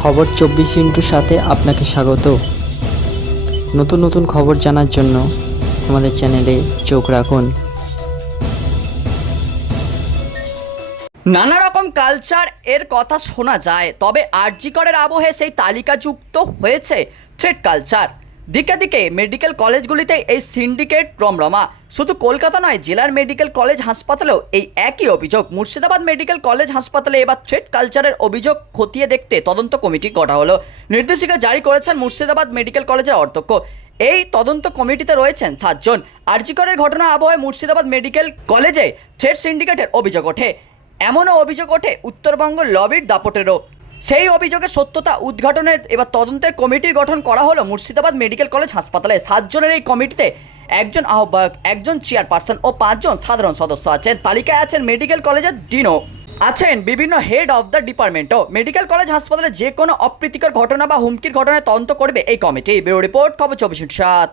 খবর চব্বিশ ইন্টুর সাথে আপনাকে স্বাগত। নতুন নতুন খবর জানার জন্য আমাদের চ্যানেলে চোখ রাখুন। নানা রকম কালচার এর কথা শোনা যায়, তবে আরজিকরের আবহে সেই তালিকাযুক্ত হয়েছে থ্রেড কালচার দিকে দিকে মেডিকেল কলেজগুলিতে এই সিন্ডিকেট রমরমা। শুধু কলকাতা নয়, জেলার মেডিকেল কলেজ হাসপাতালেও এই একই অভিযোগ। মুর্শিদাবাদ মেডিকেল কলেজ হাসপাতালে এবার থ্রেড কালচারের অভিযোগ খতিয়ে দেখতে তদন্ত কমিটি গঠা হলো। নির্দেশিকা জারি করেছেন মুর্শিদাবাদ মেডিকেল কলেজের অধ্যক্ষ। এই তদন্ত কমিটিতে রয়েছেন সাতজন। আরজিকরের ঘটনা আবহে মুর্শিদাবাদ মেডিকেল কলেজে থ্রেড সিন্ডিকেটের অভিযোগ ওঠে। এমনও অভিযোগ ওঠে উত্তরবঙ্গ লবির দাপটেরও। সেই অভিযোগের সত্যতা উদ্ঘাটনের এবার তদন্তের কমিটির গঠন করা হলো মুর্শিদাবাদ মেডিকেল কলেজ হাসপাতালে। সাতজনের এই কমিটিতে একজন আহ্বায়ক, একজন চেয়ারপারসন ও পাঁচজন সাধারণ সদস্য আছেন। তালিকায় আছেন মেডিকেল কলেজের ডিনো, আছেন বিভিন্ন হেড অফ দ্য ডিপার্টমেন্টও। মেডিকেল কলেজ হাসপাতালে যে কোনো অপ্রীতিকর ঘটনা বা হুমকির ঘটনায় তদন্ত করবে এই কমিটি। ব্যুরো রিপোর্ট, খবর চব্বিশ সাত।